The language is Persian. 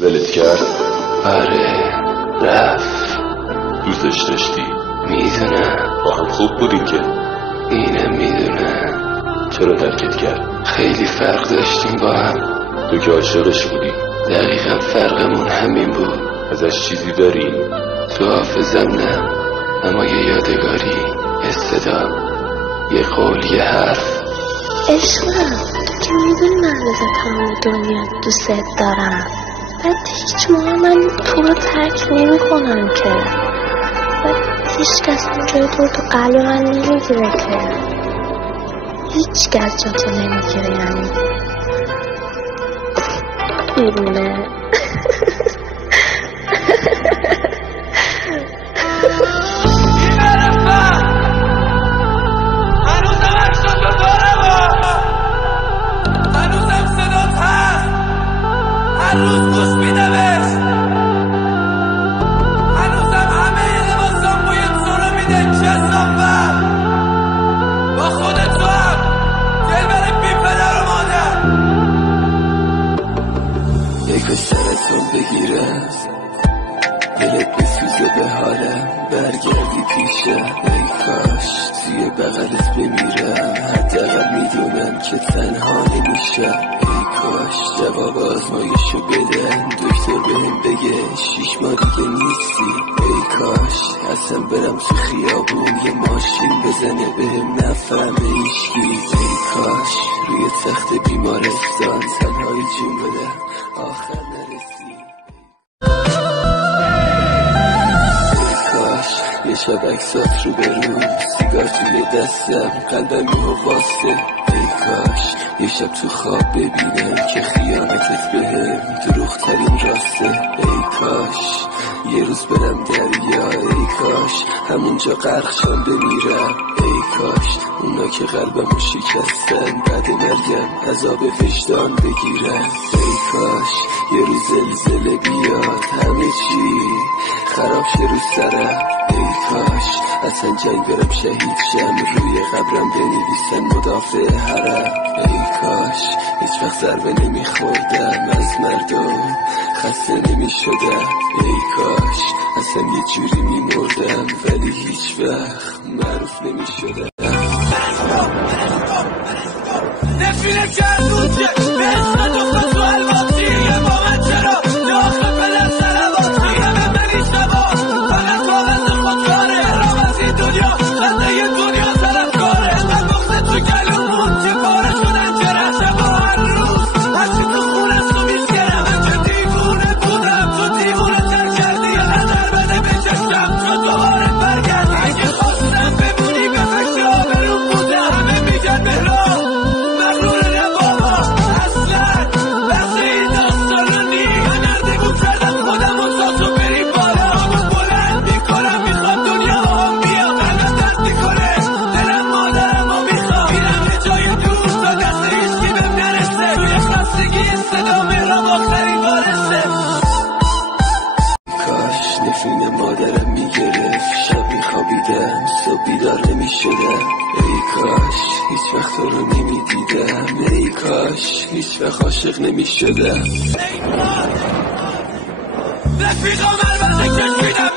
ولت کرد؟ آره رفت. دوستش داشتی؟ میدونم. با هم خوب بودین که؟ اینم میدونم. چرا ترکت کرد؟ خیلی فرق داشتیم با هم. تو که عاشقش بودی؟ دقیقا فرقمون همین بود. ازش چیزی داری؟ تو حافظم نه، اما یه یادگاری، یه صدا، یه قول، یه حرف. عشقم تو که میدونی من از تمام دنیا دوست دارم. بعد هیچ موقع من تو رو ترک نمی کنم که. بعد هیچ کس جای تو قلب من نمیگیره که. هیچ کس جا تو نمیگیره یعنی بیرونه. هنوز گوش میدمش، هنوزم همه لباسام بوی تو رو میده کسافت. با خودت تو هم دلبر بی پدر و مادر. یک سرتون بگیره، دلت بسوزه به حالم، برگردی پیشم. ای کاش توی بغلت بمیرم، حداقل میدونم که تنها نمیشم. ای کاش جواب آزمایشو بدن، دکتر بهم بگه 6 ماه دیگه نیستی. ای کاش اصلا برم تو خیابون یه ماشین بزنه بهم نفهمه هیچکی. ای کاش روی تخت بیمارستان تنهایی جون بدم آخر نرسی. یه شب عکسات رو برو، سیگار توی دستم، قلبم یهو واسه. ای کاش یه شب تو خواب ببینم که خیانتت بهم دروغ ترین راسته. ای کاش یه روز برم دریا، ای کاش همونجا غرق شم بمیرم. ای کاش اونا که قلبمو شکستن بعد مرگم عذاب وجدان بگیرن. ای کاش یه روز زلزله بیاد همه چی خراب شه رو سرم. ای کاش اصلا جنگ برم شهید شم، روی قبرم بنویسن مدافع حرم. ای کاش هیچ وقت ضربه نمیخوردم از مردم، خسته نمیشدم. ای کاش اصلا یه جوری میمردم ولی هیچ وقت معروف نمیشدم. نفیره کردون که به اسم دوست تو الواتی یه با من چرا داخل پلر سلواتی همه من ایشتبا فقط واقعا خودکاره رام از این دنیا بنده یه دنیا طرف کاره. من بغزه تو گلومون که پاره شدن جرم شبا هر روز هرچی تو خونه تو میزگرم. من که دیوونه بودم تو دیوونه تر کردی یه قدر بده به چشم تو دوباره برگردی. اگه خواستم بمونی به فکر آبرون بوده همه میگن مهران مغرور نبابا. اصلا بخش این داستان رو نی نردگون کردم خودم و تا تو بری بالا. بلند میکنم میخوام دنیا هم بیا قلبم درد میکنه دلم مادرم رو میخوام. میرم به جای دور تا دست هیچکی بهم نرسه، روی خستگی این صدا مهرام آخرین بارسه. کاش نفرین مادرم میگرفت شب میخوابیدم صبح بیدار نمیشدم. ای کاش هیچ وقت تو رو نمیدیدم. ای کاش هیچ وقت عاشق نمیشدم. رفیقام البته کشیدم